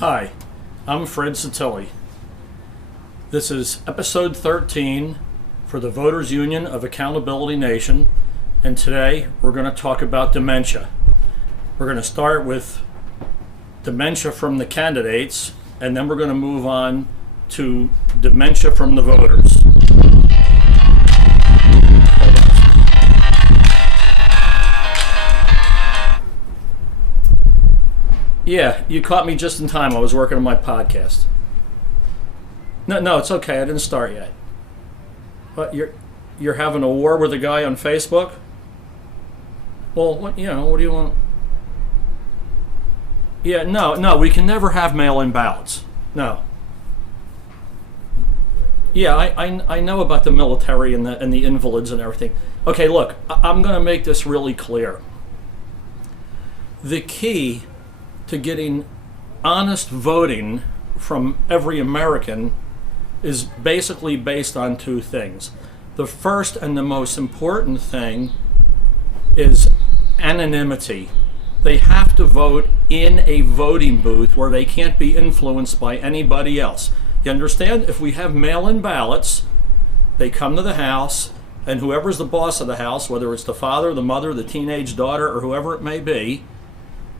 Hi, I'm Fred Satilli. This is episode 13 for the Voters Union of Accountability Nation, and today we're going to talk about dementia. We're going to start with dementia from the candidates, and then we're going to move on to dementia from the voters. Yeah, you caught me just in time. I was working on my podcast. No, it's okay. I didn't start yet. But you're having a war with a guy on Facebook? Well, what do you want? Yeah, no, we can never have mail-in ballots. No. Yeah, I know about the military and the invalids and everything. Okay, look, I'm going to make this really clear. The key to getting honest voting from every American is basically based on two things. The first and the most important thing is anonymity. They have to vote in a voting booth where they can't be influenced by anybody else. You understand? If we have mail-in ballots, they come to the house, and whoever's the boss of the house, whether it's the father, the mother, the teenage daughter, or whoever it may be,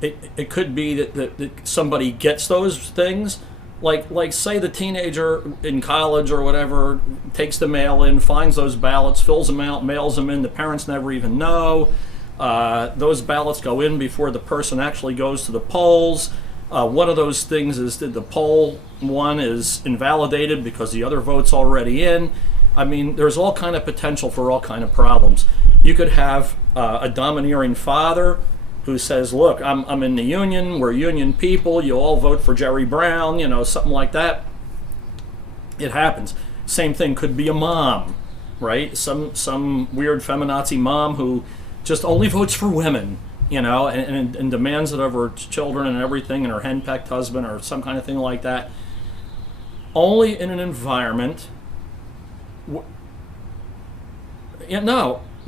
it could be that somebody gets those things, like say the teenager in college or whatever takes the mail in, finds those ballots, fills them out, mails them in. The parents never even know. Those ballots go in before the person actually goes to the polls. One of those things is that the poll one is invalidated because the other vote's already in. I mean, there's all kind of potential for all kind of problems. You could have a domineering father who says, look, I'm in the union, we're union people, you all vote for Jerry Brown, something like that. It happens. Same thing could be a mom, right? Some weird feminazi mom who just only votes for women, and demands it of her children and everything, and her henpecked husband or some kind of thing like that. Only in an environment...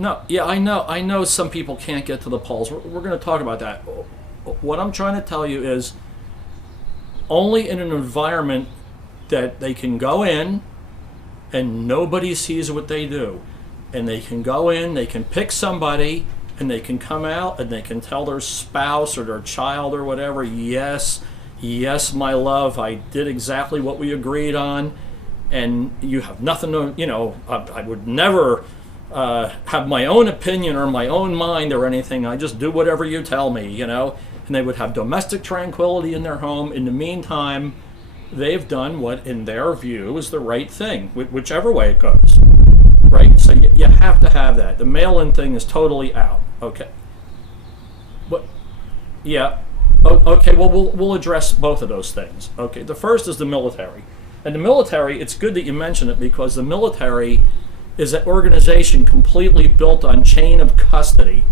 No, yeah, I know some people can't get to the polls. We're going to talk about that. What I'm trying to tell you is only in an environment that they can go in and nobody sees what they do. And they can go in, they can pick somebody, and they can come out and they can tell their spouse or their child or whatever, yes, my love, I did exactly what we agreed on, and you have nothing to, I would never... have my own opinion or my own mind or anything. I just do whatever you tell me, and they would have domestic tranquility in their home. In the meantime, they've done what, in their view, is the right thing, whichever way it goes, right? So you have to have that. The mail-in thing is totally out. Okay. But yeah. Okay. Well, we'll address both of those things. Okay. The first is the military, and the military. It's good that you mention it because the military is an organization completely built on chain of custody.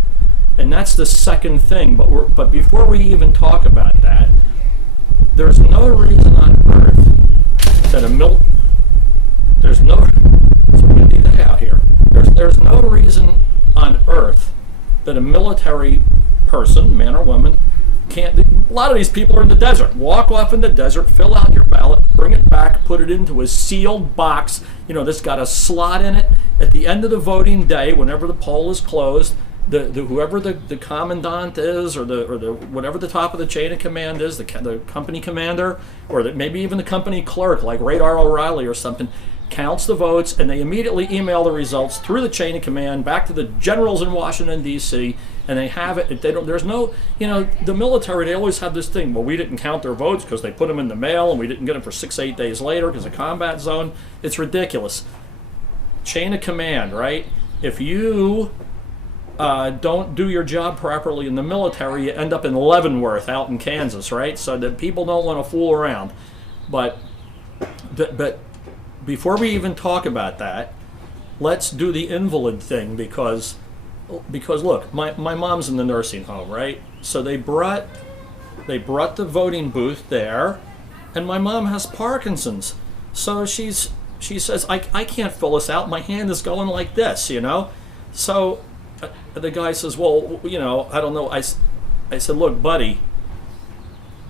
And that's the second thing. But before we even talk about that, there's no reason on earth that there's no... It's a windy day out here. There's no reason on earth that a military person, man or woman, can't... A lot of these people are in the desert. Walk off in the desert, fill out your ballot, bring it back, put it into a sealed box, that's got a slot in it. At the end of the voting day, whenever the poll is closed, whoever the commandant is, or the whatever the top of the chain of command is, the company commander, or maybe even the company clerk, like Radar O'Reilly or something, counts the votes, and they immediately email the results through the chain of command back to the generals in Washington, D.C., and they have it. There's no, the military, they always have this thing, well, we didn't count their votes because they put them in the mail, and we didn't get them for 6-8 days later because of combat zone. It's ridiculous. Chain of command, right? If you don't do your job properly in the military, you end up in Leavenworth out in Kansas, right? So that people don't want to fool around. But before we even talk about that, let's do the invalid thing because look, my mom's in the nursing home, right? So they brought the voting booth there, and my mom has Parkinson's. So she says, I can't fill this out. My hand is going like this, So the guy says, well, I don't know. I said, look, buddy,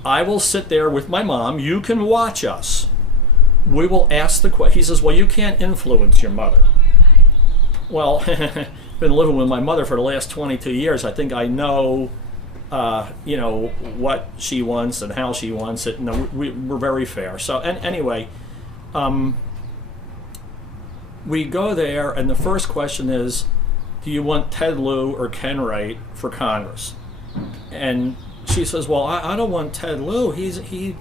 I will sit there with my mom. You can watch us. We will ask the question. He says, well, you can't influence your mother. Well, been living with my mother for the last 22 years. I think I know, what she wants and how she wants it. And we're very fair. So, and anyway, we go there, and the first question is, do you want Ted Lieu or Ken Wright for Congress? And she says, well, I don't want Ted Lieu. He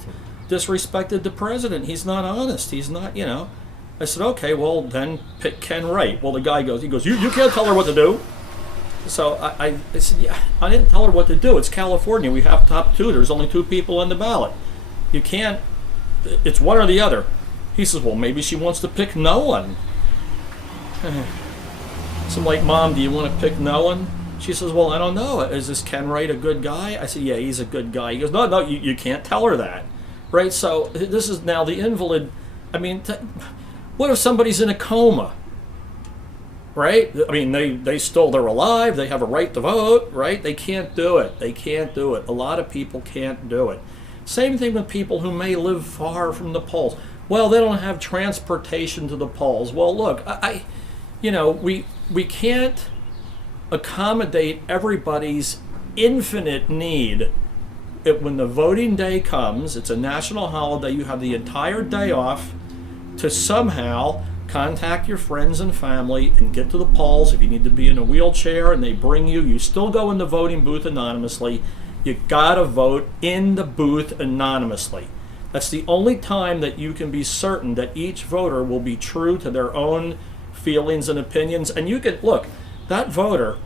disrespected the president. He's not honest. He's not, I said, okay, well, then pick Ken Wright. Well, the guy goes, you can't tell her what to do. So I said, yeah, I didn't tell her what to do. It's California. We have top two. There's only two people on the ballot. You can't, it's one or the other. He says, well, maybe she wants to pick no one. So I'm like, Mom, do you want to pick no one? She says, well, I don't know. Is this Ken Wright a good guy? I said, yeah, he's a good guy. He goes, no, you can't tell her that. Right? So this is now the invalid. I mean, what if somebody's in a coma? Right? I mean, they're alive. They have a right to vote, right? They can't do it. They can't do it. A lot of people can't do it. Same thing with people who may live far from the polls. Well, they don't have transportation to the polls. Well, look, we can't accommodate everybody's infinite need. When the voting day comes, it's a national holiday, you have the entire day off to somehow contact your friends and family and get to the polls. If you need to be in a wheelchair and they bring you, you still go in the voting booth anonymously. You gotta vote in the booth anonymously. That's the only time that you can be certain that each voter will be true to their own feelings and opinions. And you can, look, that voter,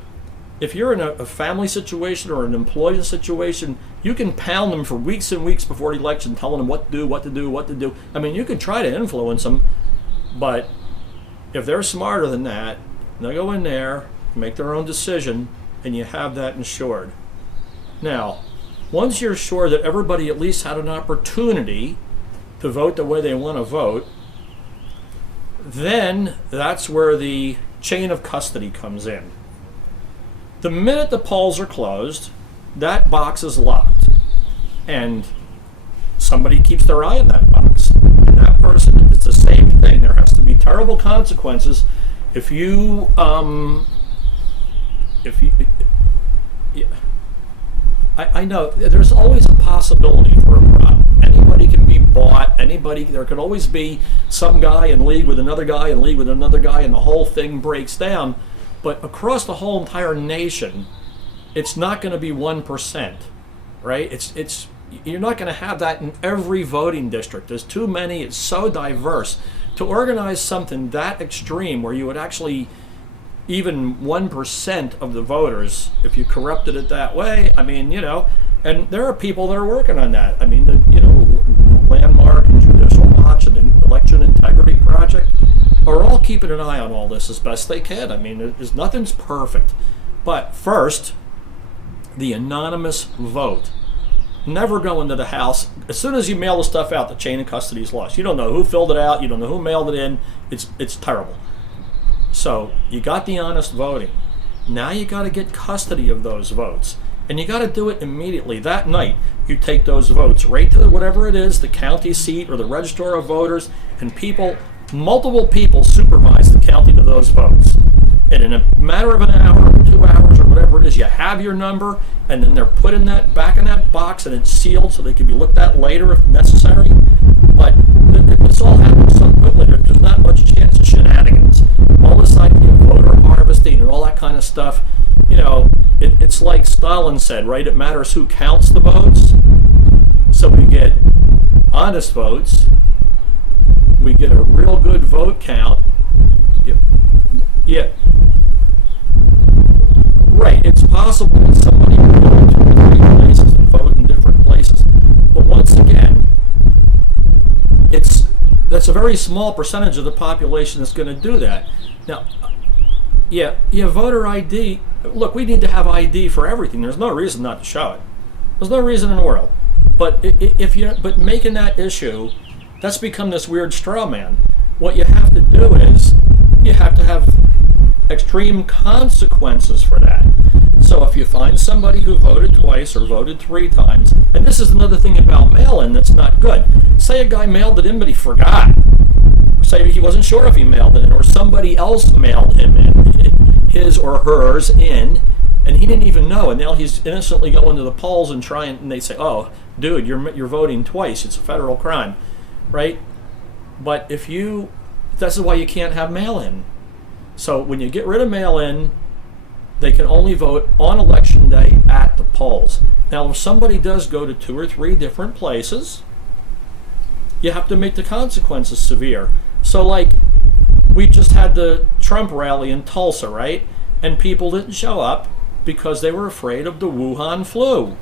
if you're in a family situation or an employee situation, you can pound them for weeks and weeks before the election, telling them what to do. I mean, you can try to influence them, but if they're smarter than that, they'll go in there, make their own decision, and you have that ensured. Now, once you're sure that everybody at least had an opportunity to vote the way they want to vote, then that's where the chain of custody comes in. The minute the polls are closed, that box is locked, and somebody keeps their eye on that box. And that person, it's the same thing. There has to be terrible consequences if you, I know there's always a possibility for a problem. Anybody can be bought. There could always be some guy in league with another guy and the whole thing breaks down. But across the whole entire nation, it's not going to be 1%, right? You're not going to have that in every voting district. There's too many. It's so diverse. To organize something that extreme where you would actually, even 1% of the voters, if you corrupted it that way, I mean, and there are people that are working on that. I mean, the Landmark and Judicial Watch and the Election Integrity Project are all keeping an eye on all this as best they can. I mean, nothing's perfect. But first, the anonymous vote. Never go into the house. As soon as you mail the stuff out, the chain of custody is lost. You don't know who filled it out. You don't know who mailed it in. It's terrible. So you got the honest voting. Now you got to get custody of those votes. And you got to do it immediately. That night, you take those votes right to whatever it is, the county seat or the registrar of voters, and multiple people supervise the counting of those votes. And in a matter of an hour or 2 hours or whatever it is, you have your number, and then they're put back in that box, and it's sealed so they can be looked at later if necessary. But this all happens so quickly, there's not much chance of shenanigans. All this idea of voter harvesting and all that kind of stuff, it's like Stalin said, right? It matters who counts the votes. So we get honest votes. We get a real good vote count. Yeah. Right. It's possible that somebody can go to 2 or 3 places and vote in different places. But once again, that's a very small percentage of the population that's going to do that. Now, voter ID. Look, we need to have ID for everything. There's no reason not to show it. There's no reason in the world. But but making that issue, that's become this weird straw man. What you have to do is you have to have extreme consequences for that. So if you find somebody who voted twice or voted 3 times, and this is another thing about mail-in that's not good. Say a guy mailed it in but he forgot. Say he wasn't sure if he mailed it in, or somebody else mailed him in, his or hers in, and he didn't even know, and now he's innocently going to the polls and trying, and they say, "Oh, dude, you're voting twice. It's a federal crime," right? But if you, this is why you can't have mail-in. So when you get rid of mail-in, they can only vote on election day at the polls. Now, if somebody does go to 2 or 3 different places, you have to make the consequences severe. So, like, we just had the Trump rally in Tulsa, right? And people didn't show up because they were afraid of the Wuhan flu.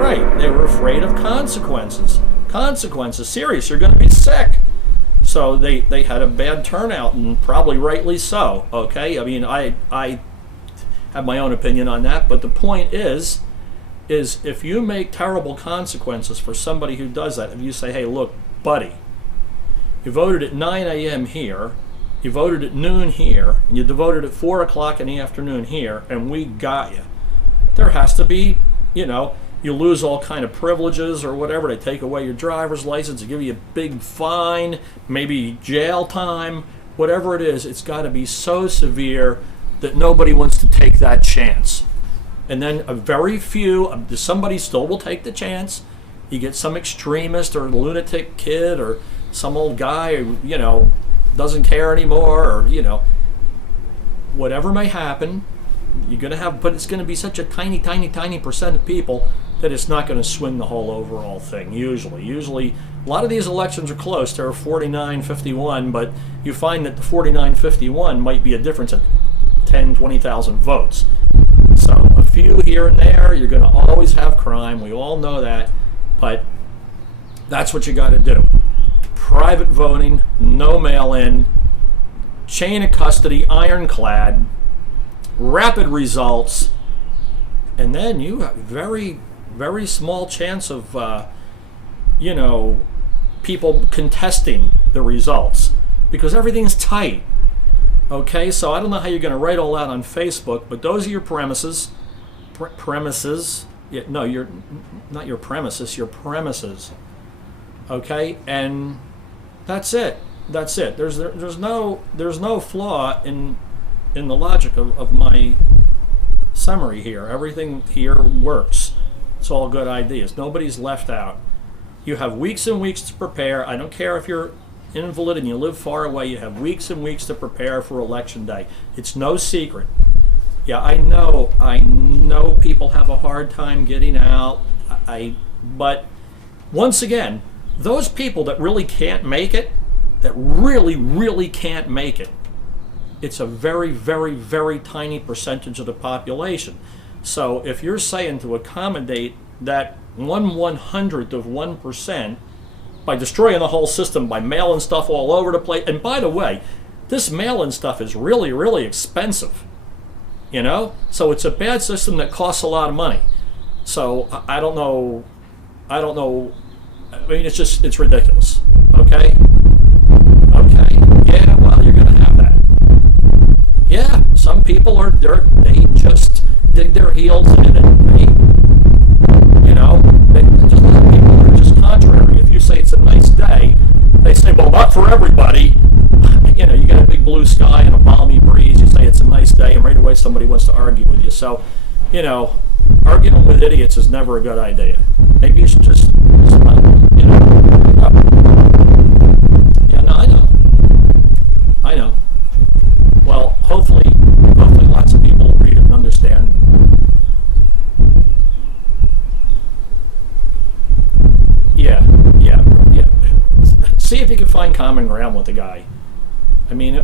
Right, they were afraid of consequences. Consequences, serious, you're going to be sick. So they had a bad turnout, and probably rightly so, okay? I mean, I have my own opinion on that, but the point is if you make terrible consequences for somebody who does that, if you say, hey, look, buddy, you voted at 9 a.m. here, you voted at noon here, and you voted at 4 o'clock in the afternoon here, and we got you. There has to be, you lose all kind of privileges or whatever. They take away your driver's license, they give you a big fine, maybe jail time, whatever it is. It's got to be so severe that nobody wants to take that chance. And then a very few, somebody still will take the chance. You get some extremist or lunatic kid or some old guy who, doesn't care anymore, or, whatever may happen, you're going to have, but it's going to be such a tiny, tiny, tiny percent of people that it's not going to swing the whole overall thing, usually. A lot of these elections are close. They're 49-51, but you find that the 49-51 might be a difference of 10, 20,000 votes. So a few here and there, you're going to always have crime. We all know that, but that's what you got to do. Private voting, no mail-in, chain of custody, ironclad, rapid results, and then you have very, very small chance of, people contesting the results because everything's tight. Okay, so I don't know how you're going to write all that on Facebook, but those are your premises. Premises. Yeah, no, you're not your premises. Your premises. Okay, and that's it. That's it. There's no flaw in the logic of my summary here. Everything here works. It's all good ideas. Nobody's left out. You have weeks and weeks to prepare. I don't care if you're invalid and you live far away. You have weeks and weeks to prepare for election day. It's no secret. Yeah, I know people have a hard time getting out. But once again, those people that really can't make it, that really, really can't make it, it's a very, very, very tiny percentage of the population. So if you're saying to accommodate that 1/100th of 1% by destroying the whole system, by mailing stuff all over the place, and by the way, this mail-in stuff is really, really expensive. So it's a bad system that costs a lot of money. So I don't know. I mean, it's ridiculous. Okay. Yeah. Well, you're gonna have that. Yeah. Some people they just dig their heels in and they just let people who are just contrary. If you say it's a nice day, they say, well, not for everybody. You get a big blue sky and a balmy breeze. You say it's a nice day, and right away somebody wants to argue with you. So, arguing with idiots is never a good idea. Maybe you should just Yeah, no, I know. Well, hopefully lots of people read and understand. Yeah. See if you can find common ground with the guy. I mean,